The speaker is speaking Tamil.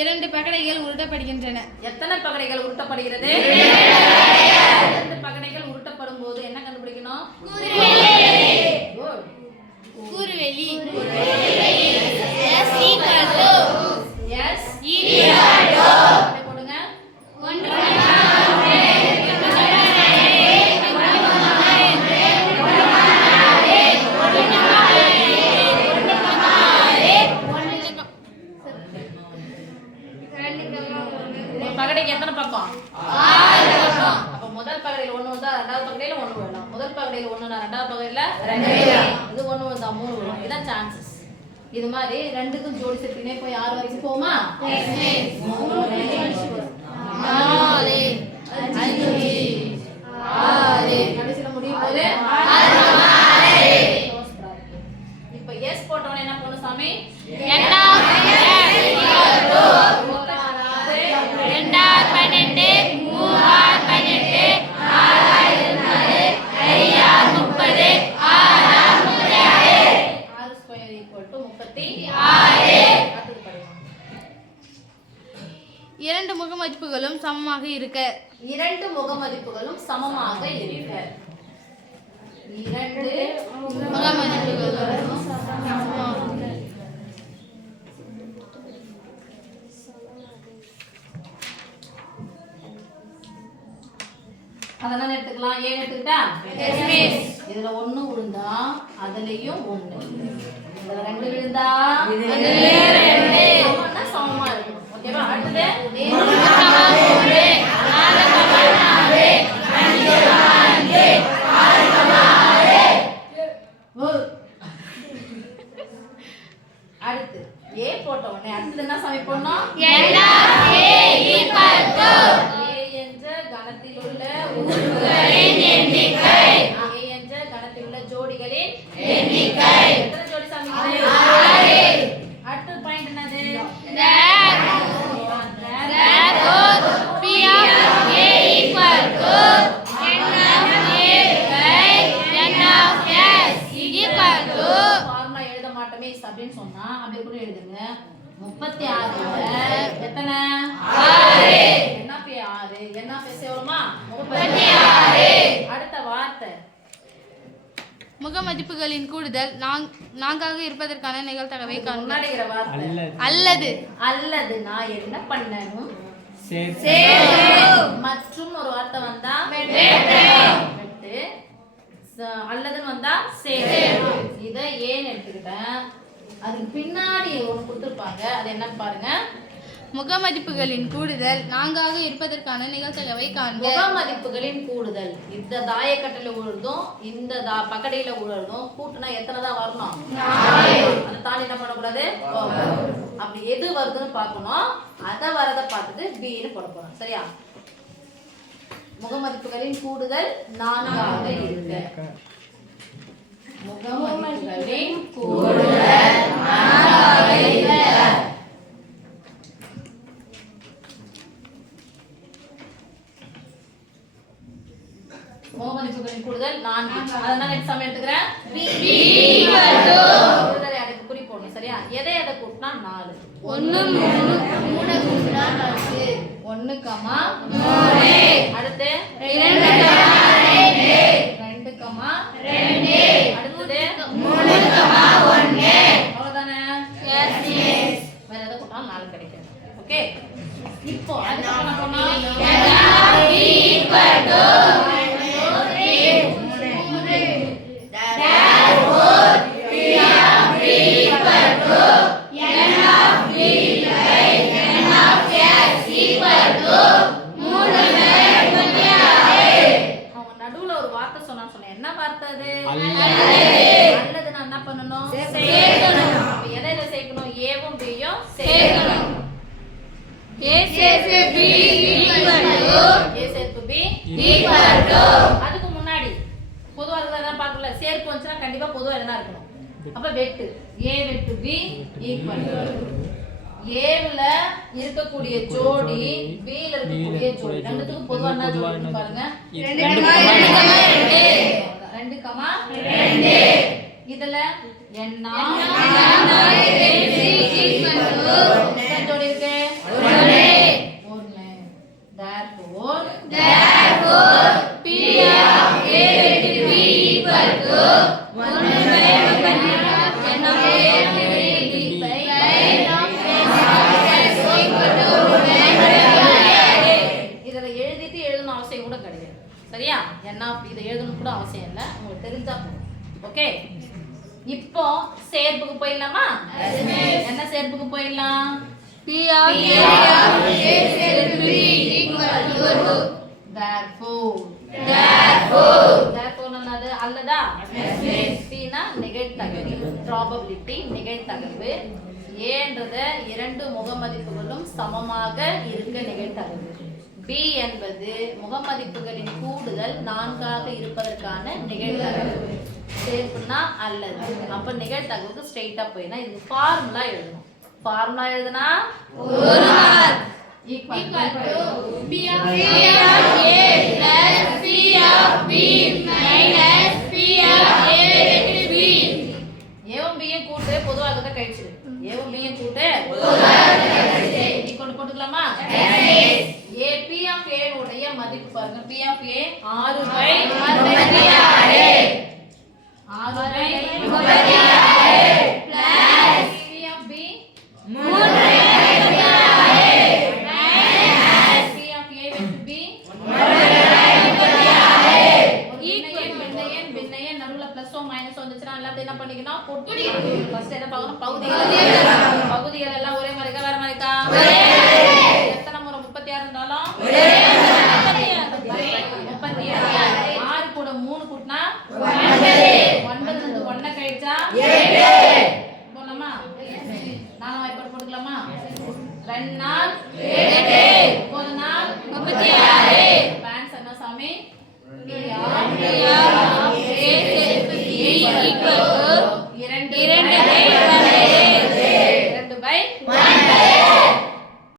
இரண்டு பகடைகள் உருட்டப்படுகின்றன. எத்தனை பகடைகள் உருட்டப்படுகிறது? இரண்டு பகடைகள் உருட்டப்படும் போது என்ன கண்டுபிடிக்கணும்? ஒரு பகடைக்கு எத்தனை பக்கம்? அப்ப முதல் பகடையில ஒண்ணு வந்தா ரெண்டாவது பகடையில ஒண்ணு விடலாம் முதல் பகடையில ஒண்ணுனா ரெண்டாவது பகடையில இது ஒண்ணு வந்தா மூணு விடும் இதான் சான்சஸ் இது மாதிரி ரெண்டுக்கும் ஜோடி சேர்த்துனே போய் ஆறு வரைக்கும் போமா கடைசியில முடியும் போது? இப்ப எஸ் போட்டவன என்ன பண்ணும் சாமி? ரெண்டார் சமமாக இருக்க. இரண்டு முகமதிப்புகளும் சமமாக இருக்க. இரண்டு அதெல்லாம் எடுத்துக்கலாம். ஏன் எடுத்துக்கிட்டா? இதுல ஒண்ணு விழுந்தா அதுலயும் ஒண்ணு. இதுல ரெண்டு விழுந்தா சமமா இருக்கணும் ஓகேவா? அடுத்தது? de மதிப்புகளின் கூடுதல் நாங் நான்காக இருப்பதற்கான வார்த்தை. அல்லது. அல்லது. நான் என்ன பண்ணணும்? மற்றும் ஒரு வார்த்தை வந்தா? அல்லதுன்னு வந்தா சேரு இத ஏன்னு எடுத்துக்கிட்டேன்? அதுக்கு பின்னாடி ஒண்ணு கொடுத்துருப்பாங்க. அது என்னன்னு பாருங்க. முக மதிப்புகளின் கூடுதல் நான்காக இருப்பதற்கான நிகழ்தகவை காண்க. முக மதிப்புகளின் கூடுதல். இந்த தாயக்கட்டையில உழுதும் இந்த தா பக்கடையில உழுதும் கூட்டுனா எத்தனை தான் வரணும் அதை தாண்டி என்ன பண்ணக்கூடாது. அப்படி எது வருதுன்னு பார்க்கணும் அதை வரதை பார்த்துட்டு பின்னு போட போறோம். சரியா? முக மதிப்புகளின் கூடுதல் நான்காக இருக்கு. முக மதிப்புகளின் கூடுதல் நான்காக இருக்கு முகமதிப்புகளின் கூடுதல் நான்கு அதனால நெக்ஸ்ட் சமயம் எடுத்துக்கிறேன். அடைப்பு குறி போடணும் சரியா? எதை எதை கூட்டினா நாலு. ஒன்னு மூணு மூணு கூட்டினா நாலு. ஒண்ணு கமா அடுத்து ரெண்டு கமா அடுத்தது அவ்வளவுதானே? வேற எதை கூட்டினாலும் நாலு கிடைக்கும். ஓகே இப்போ என்ன பண்ணணும் அல்லது நான் என்ன பண்ணணும் சேர்க்கணும் எதை எதை சேர்க்கணும்? ஏவும் பியும் சேர்க்கணும். ஏ சேர்த்து பி ஏ சேர்ப்பு பி அதுக்கு முன்னாடி பொதுவா இருக்கிறதா பார்க்கல. சேர்ப்பு வந்துச்சுன்னா கண்டிப்பா பொதுவா என்ன இருக்கணும். அப்ப வெட்டு. ஏ வெட்டு பி ஈக்குவல் ஏவுல இருக்கக்கூடிய ஜோடி பில இருக்கக்கூடிய ஜோடி. ரெண்டுத்துக்கும் பொதுவா என்ன ஜோடி பாருங்க. ரெண்டு. கமா? இதுல எண்ணா எத்தனை ஜோடி இருக்கு என்ன இதை எழுதணும் கூட அவசியம் இல்லை உங்களுக்கு தெரிஞ்சா போதும் ஓகே. இப்போ சேர்ப்புக்கு போயிடலாமா? என்ன சேர்ப்புக்கு போயிடலாம்? P of A of A சேர்ப்பு B equal to therefore. Therefore therefore என்னது? அல்லதா? பீனா நிகழ்தகவு. ப்ராபபிலிட்டி நிகழ்தகவு. ஏன்றது இரண்டு முகமதிப்புகளும் சமமாக இருக்க நிகழ்தகவு. பி என்பது முகமதிப்புகளின் கூடுதல் நான்காக இருப்பதற்கான நிகழ்தகவு. சேர்ப்புனா அல்லது. அப்ப நிகழ்தகவுக்கு ஸ்ட்ரெயிட்டா போயினா இதுக்கு ஃபார்முலா எழுதணும். ஃபார்முலா எழுதுனா ஏவும் பியும் கூட்டு பொதுவாக கழிச்சிடு ஏவும் பியும் கூட்டு கொண்டு போட்டுக்கலாமா? ஏ பி ஆஃப் ஏ உடைய மதிப்பு பாருங்க. பி ஆஃப் ஏ ஆறு பை எல்லாத்தையும் என்ன பண்ணிக்கணும்? ஃபர்ஸ்ட் என்ன பார்க்கணும்? பகுதிகள். பகுதிகள். எல்லாம் ஒரே மாதிரி வேற மாதிரி